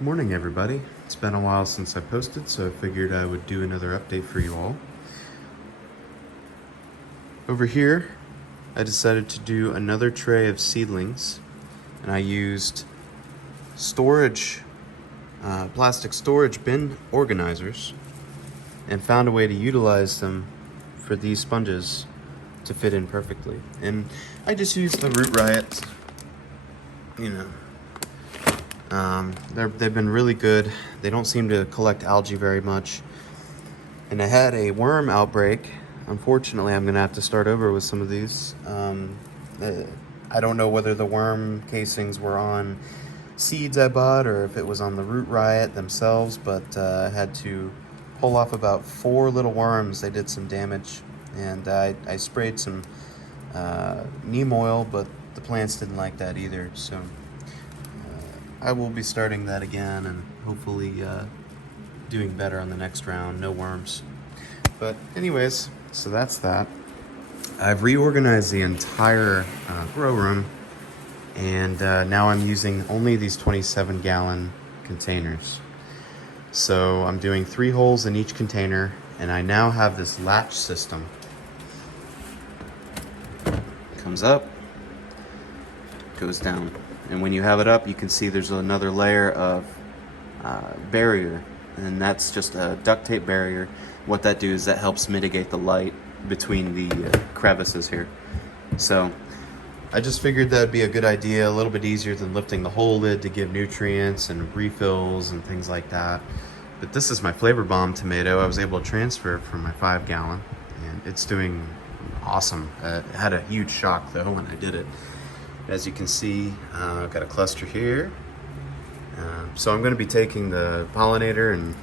Good morning, everybody. It's been a while since I posted, so I figured I would do another update for you all. Over here, I decided to do another tray of seedlings, and I used plastic storage bin organizers, and found a way to utilize them for these sponges to fit in perfectly. And I just used the Root Riot, they've been really good. They don't seem to collect algae very much. And I had a worm outbreak. Unfortunately, I'm gonna have to start over with some of these. I don't know whether the worm casings were on seeds I bought or if it was on the Root Riot themselves, but I had to pull off about 4 little worms. They did some damage, and I sprayed some neem oil, but the plants didn't like that either. So I will be starting that again and hopefully doing better on the next round. No worms. But anyways, so that's that. I've reorganized the entire grow room, and now I'm using only these 27-gallon containers. So I'm doing 3 holes in each container, and I now have this latch system. Comes up, goes down. And when you have it up, you can see there's another layer of barrier, and that's just a duct tape barrier. What that does is that helps mitigate the light between the crevices here. So I just figured that'd be a good idea, a little bit easier than lifting the whole lid to give nutrients and refills and things like that. But this is my Flavor Bomb tomato. I was able to transfer it from my 5-gallon, and it's doing awesome. It had a huge shock though when I did it. As you can see, I've got a cluster here. So I'm going to be taking the pollinator and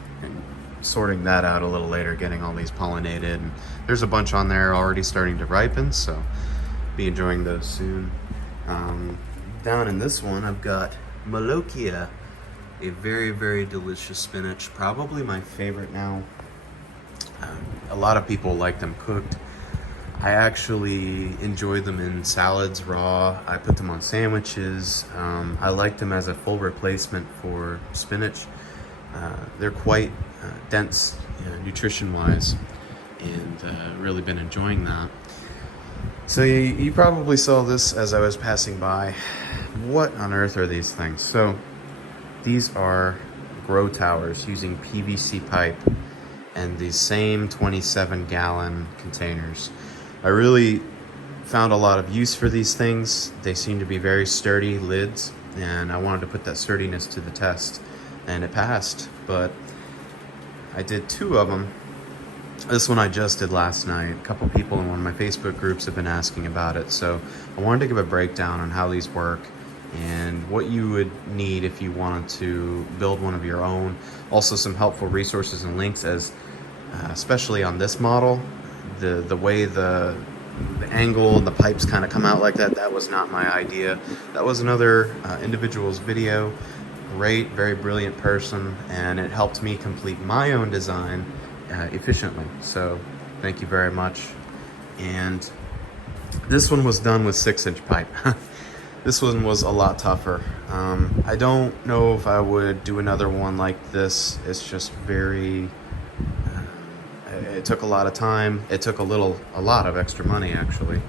sorting that out a little later, getting all these pollinated. And there's a bunch on there already starting to ripen, so be enjoying those soon. Down in this one, I've got Malokia, a very, very delicious spinach. Probably my favorite now. A lot of people like them cooked. I actually enjoy them in salads raw. I put them on sandwiches. I like them as a full replacement for spinach. They're quite dense nutrition-wise, and really been enjoying that. So you probably saw this as I was passing by. What on earth are these things? So these are grow towers using PVC pipe and these same 27-gallon containers. I really found a lot of use for these things. They seem to be very sturdy lids, and I wanted to put that sturdiness to the test, and it passed. But I did 2 of them. This one I just did last night. A couple people in one of my Facebook groups have been asking about it, so I wanted to give a breakdown on how these work and what you would need if you wanted to build one of your own. Also some helpful resources and links, as especially on this model. The way the angle and the pipes kind of come out like that, that was not my idea. That was another individual's video. Great, very brilliant person, and it helped me complete my own design efficiently. So thank you very much. And this one was done with 6-inch pipe. This one was a lot tougher. I don't know if I would do another one like this. It's just very... it took a lot of time. It took a lot of extra money, actually.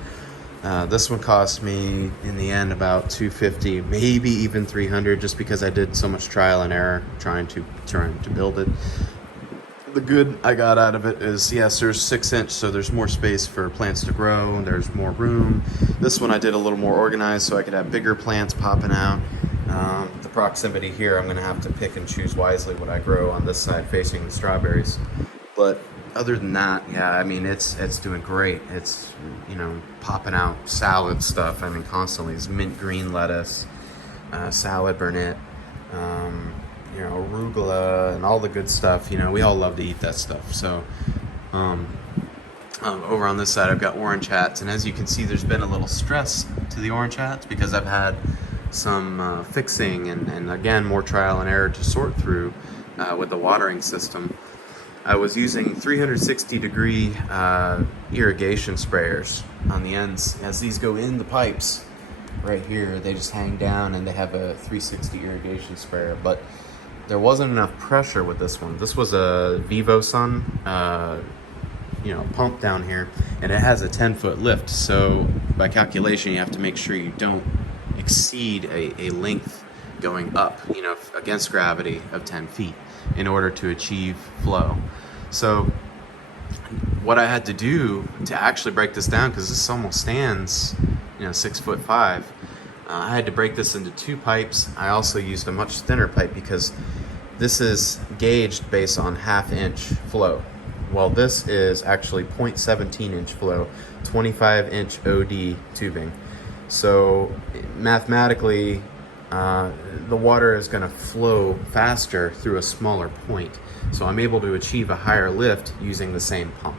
This one cost me, in the end, about $250, maybe even $300, just because I did so much trial and error trying to build it. The good I got out of it is, yes, there's 6-inch, so there's more space for plants to grow. There's more room. This one I did a little more organized, so I could have bigger plants popping out. The proximity here, I'm going to have to pick and choose wisely what I grow on this side facing the strawberries. But other than that, yeah, I mean, it's doing great. It's, popping out salad stuff. I mean, constantly. It's mint green lettuce, salad burnet, arugula, and all the good stuff. We all love to eat that stuff. So over on this side, I've got orange hats, and as you can see, there's been a little stress to the orange hats because I've had some fixing and again, more trial and error to sort through with the watering system. I was using 360-degree irrigation sprayers on the ends. As these go in the pipes right here, they just hang down and they have a 360 irrigation sprayer. But there wasn't enough pressure with this one. This was a VivoSun, pump down here, and it has a 10-foot lift. So by calculation, you have to make sure you don't exceed a length going up, against gravity of 10 feet in order to achieve flow. So what I had to do to actually break this down, because this almost stands, 6'5", I had to break this into 2 pipes. I also used a much thinner pipe because this is gauged based on 1/2 inch flow. Well, this is actually 0.17 inch flow, 25 inch OD tubing. So mathematically, the water is going to flow faster through a smaller point. So I'm able to achieve a higher lift using the same pump.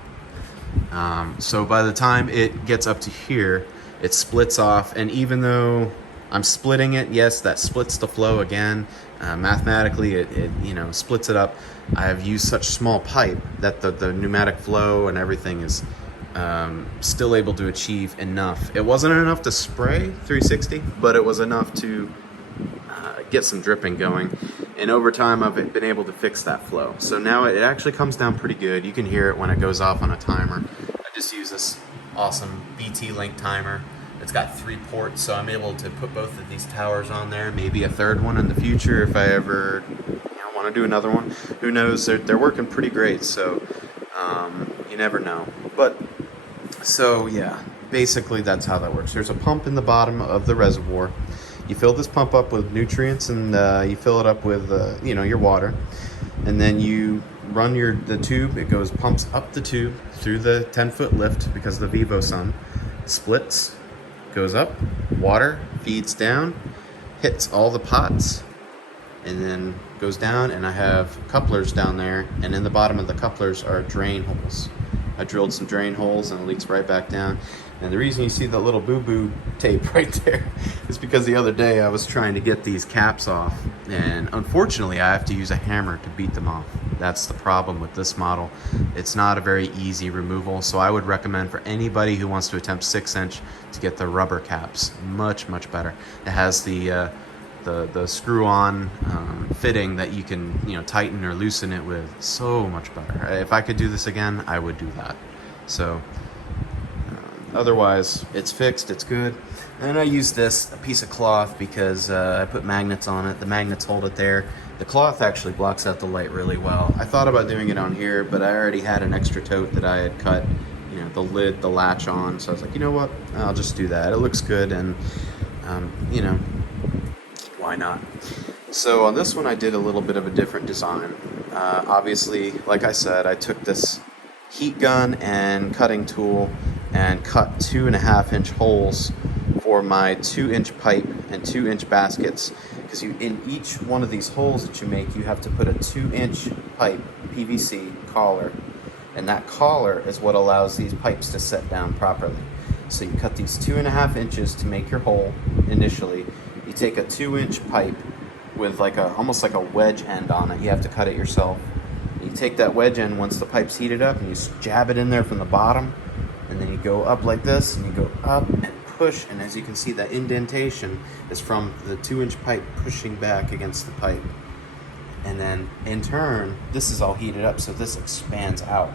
So by the time it gets up to here, it splits off, and even though I'm splitting it, yes, that splits the flow again. Mathematically, it splits it up. I have used such small pipe that the pneumatic flow and everything is still able to achieve enough. It wasn't enough to spray 360, but it was enough to get some dripping going. And over time, I've been able to fix that flow. So now it actually comes down pretty good. You can hear it when it goes off on a timer. I just use this awesome BT Link timer. It's got 3 ports, so I'm able to put both of these towers on there, maybe a third one in the future if I ever want to do another one. Who knows? They're working pretty great, so you never know. But so yeah, basically that's how that works. There's a pump in the bottom of the reservoir. You fill this pump up with nutrients, and you fill it up with your water, and then you run the tube. It pumps up the tube through the 10-foot lift because of the VivoSun, splits, goes up, water feeds down, hits all the pots, and then goes down. And I have couplers down there, and in the bottom of the couplers are drain holes. I drilled some drain holes and it leaks right back down. And the reason you see the little boo-boo tape right there is because the other day I was trying to get these caps off, and unfortunately I have to use a hammer to beat them off. That's the problem with this model. It's not a very easy removal, so I would recommend for anybody who wants to attempt 6-inch to get the rubber caps. Much better. It has the screw-on fitting that you can tighten or loosen it with. So much better. If I could do this again, I would do that. So otherwise, it's fixed, it's good. And I use a piece of cloth because I put magnets on it. The magnets hold it there. The cloth actually blocks out the light really well. I thought about doing it on here, but I already had an extra tote that I had cut, the lid, the latch on. So I was like, you know what? I'll just do that. It looks good, and why not? So on this one, I did a little bit of a different design. Obviously, like I said, I took this heat gun and cutting tool and cut 2.5-inch holes for my 2-inch pipe and 2-inch baskets, because in each one of these holes that you make, you have to put a 2-inch pipe PVC collar, and that collar is what allows these pipes to set down properly. So you cut these 2.5 inches to make your hole initially. You take a 2-inch pipe with almost like a wedge end on it. You have to cut it yourself. You take that wedge end once the pipe's heated up, and you jab it in there from the bottom, and then you go up like this, and you go up and push, and as you can see, that indentation is from the 2-inch pipe pushing back against the pipe. And then in turn, this is all heated up, so this expands out,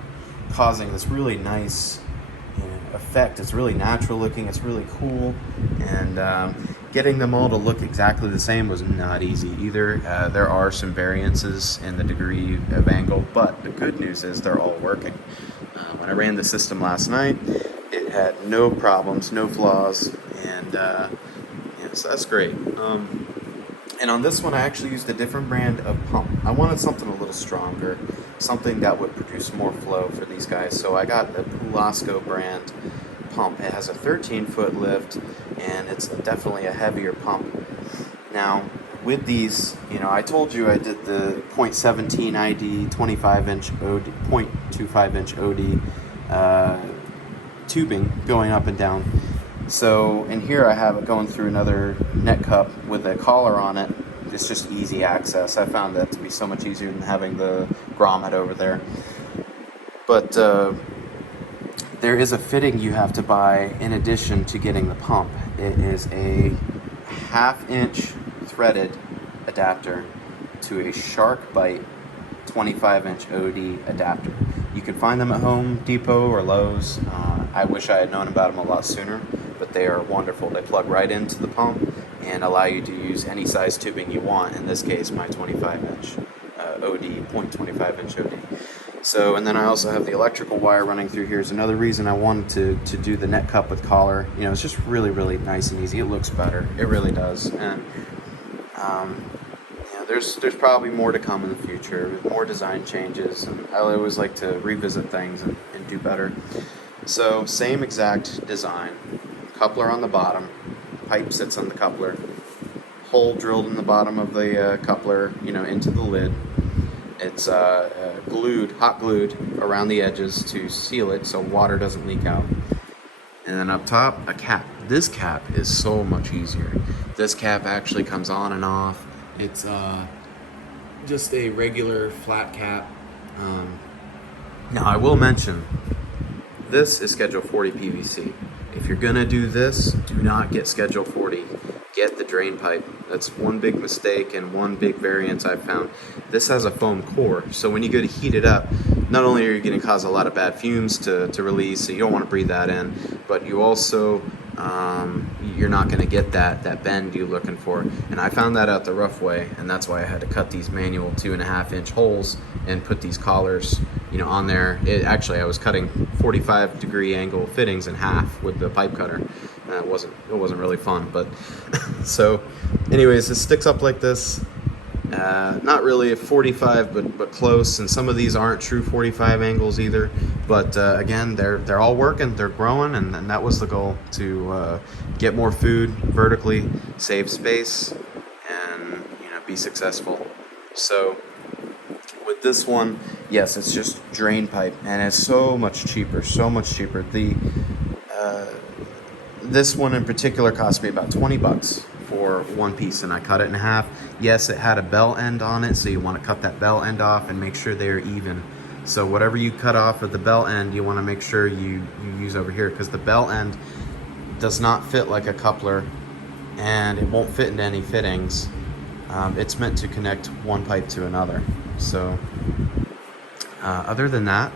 causing this really nice effect. It's really natural looking, it's really cool, and getting them all to look exactly the same was not easy either. There are some variances in the degree of angle, but the good news is they're all working. When I ran the system last night, it had no problems, no flaws, and so that's great. And on this one, I actually used a different brand of pump. I wanted something a little stronger, something that would produce more flow for these guys. So I got the Pulasco brand pump. It has a 13-foot lift, and it's definitely a heavier pump. Now, with these, I told you I did the 0.17 ID, 25-inch OD, 0.25-inch OD tubing going up and down. So in here I have it going through another net cup with a collar on it. It's just easy access. I found that to be so much easier than having the grommet over there. But there is a fitting you have to buy in addition to getting the pump. It is a 1/2-inch threaded adapter to a SharkBite 25-inch OD adapter. You can find them at Home Depot or Lowe's. I wish I had known about them a lot sooner, but they are wonderful. They plug right into the pump and allow you to use any size tubing you want. In this case, my 25-inch OD, 0.25-inch OD. So, and then I also have the electrical wire running through here. Is another reason I wanted to do the net cup with collar. You know, it's just really, really nice and easy. It looks better. It really does. And you know, there's probably more to come in the future, more design changes. And I always like to revisit things and do better. So, same exact design. Coupler on the bottom. Pipe sits on the coupler. Hole drilled in the bottom of the coupler, you know, into the lid. It's hot glued around the edges to seal it so water doesn't leak out. And then up top, a cap. This cap is so much easier. This cap actually comes on and off. It's just a regular flat cap. Now I will mention, this is Schedule 40 PVC. If you're gonna do this, do not get Schedule 40. Get the drain pipe. That's one big mistake and one big variance I've found. This has a foam core, so when you go to heat it up, not only are you going to cause a lot of bad fumes to release, so you don't want to breathe that in, but you also, you're not going to get that bend you're looking for. And I found that out the rough way, and that's why I had to cut these manual 2.5-inch holes and put these collars, you know, on there. Actually, I was cutting 45-degree angle fittings in half with the pipe cutter. It wasn't really fun, but so anyways, it sticks up like this. Not really a 45, but close, and some of these aren't true 45 angles either, but again, they're all working, they're growing, and that was the goal, to get more food vertically, save space, and, you know, be successful. So with this one, yes, it's just drain pipe, and it's so much cheaper. This one in particular cost me about 20 bucks for one piece, and I cut it in half. Yes, it had a bell end on it, so you want to cut that bell end off and make sure they're even. So whatever you cut off at the bell end, you want to make sure you use over here, because the bell end does not fit like a coupler, and it won't fit into any fittings. It's meant to connect one pipe to another. So other than that,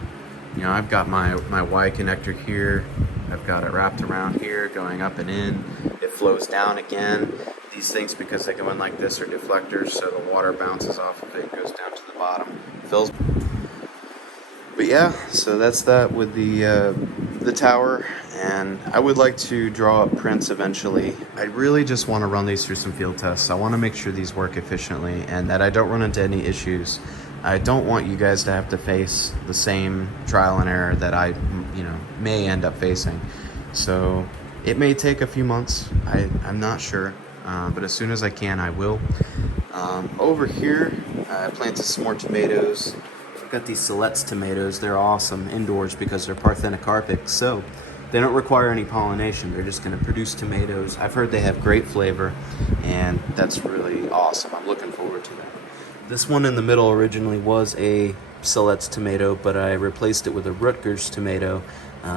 you know, I've got my Y connector here. I've got it wrapped around here, going up and in. It flows down again. These things, because they go in like this, are deflectors, so the water bounces off of it, goes down to the bottom, fills. But yeah, so that's that with the tower, and I would like to draw up prints eventually. I really just want to run these through some field tests. I want to make sure these work efficiently and that I don't run into any issues. I don't want you guys to have to face the same trial and error that I, you know, may end up facing. So it may take a few months. I'm not sure, but as soon as I can, I will. Over here, I planted some more tomatoes. I've got these Siletz tomatoes. They're awesome indoors because they're parthenocarpic, so they don't require any pollination. They're just going to produce tomatoes. I've heard they have great flavor, and that's really awesome. I'm looking forward to that. This one in the middle originally was a Siletz tomato, but I replaced it with a Rutgers tomato.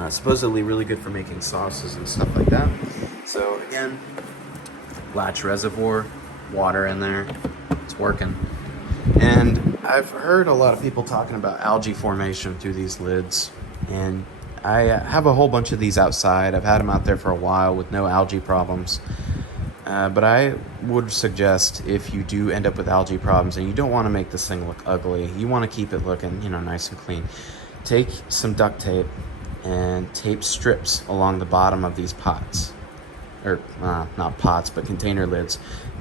Supposedly really good for making sauces and stuff like that. So again, latch reservoir, water in there, it's working. And I've heard a lot of people talking about algae formation through these lids, and I have a whole bunch of these outside. I've had them out there for a while with no algae problems. But I would suggest, if you do end up with algae problems and you don't want to make this thing look ugly, you want to keep it looking, you know, nice and clean, take some duct tape and tape strips along the bottom of these pots, or not pots, but container lids.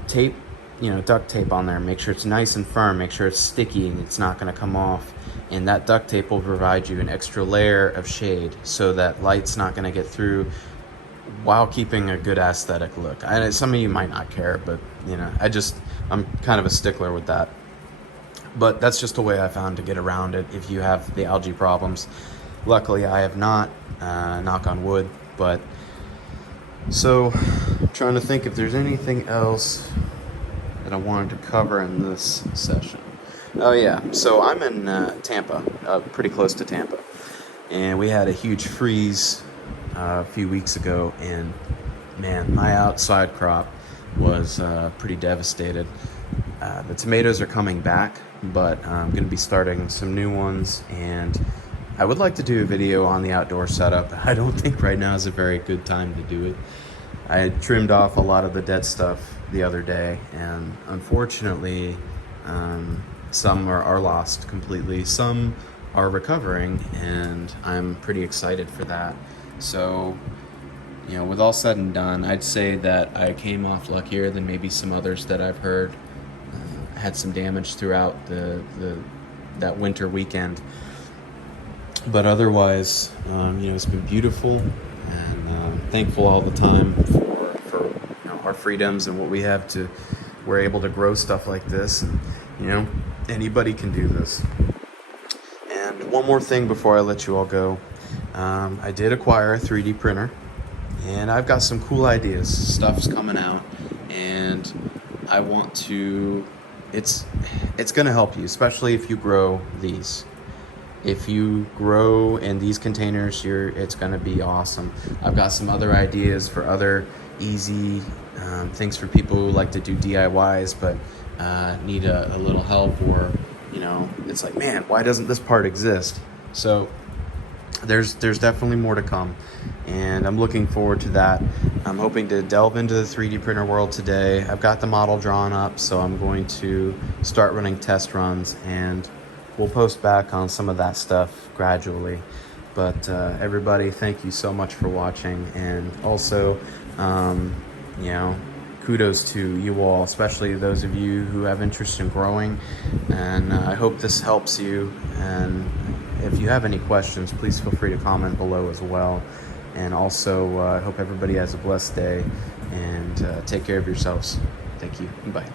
Tape, you know, duct tape on there, make sure it's nice and firm, make sure it's sticky and it's not going to come off. And that duct tape will provide you an extra layer of shade so that light's not going to get through, while keeping a good aesthetic look. Some of you might not care, but you know, I'm kind of a stickler with that. But that's just a way I found to get around it if you have the algae problems. Luckily, I have not, knock on wood. But so, I'm trying to think if there's anything else that I wanted to cover in this session. Oh yeah, so I'm in Tampa, pretty close to Tampa, and we had a huge freeze a few weeks ago, and man, my outside crop was pretty devastated. The tomatoes are coming back, but I'm going to be starting some new ones, and I would like to do a video on the outdoor setup. I don't think right now is a very good time to do it. I had trimmed off a lot of the dead stuff the other day, and unfortunately, some are lost completely. Some are recovering, and I'm pretty excited for that. So, you know, with all said and done, I'd say that I came off luckier than maybe some others that I've heard had some damage throughout that winter weekend. But otherwise, you know, it's been beautiful, and thankful all the time for you know, our freedoms and what we have to. We're able to grow stuff like this, and you know, anybody can do this. And one more thing before I let you all go, I did acquire a 3D printer, and I've got some cool ideas. Stuff's coming out, and I want to. It's going to help you, especially if you grow these. If you grow in these containers, it's going to be awesome. I've got some other ideas for other easy things for people who like to do DIYs but need a little help, or you know, it's like, man, why doesn't this part exist? So there's definitely more to come, and I'm looking forward to that. I'm hoping to delve into the 3D printer world today. I've got the model drawn up, so I'm going to start running test runs, and we'll post back on some of that stuff gradually. But everybody, thank you so much for watching, and also you know, kudos to you all, especially those of you who have interest in growing, and I hope this helps you. And if you have any questions, please feel free to comment below as well. And also, I hope everybody has a blessed day, and take care of yourselves. Thank you. Bye.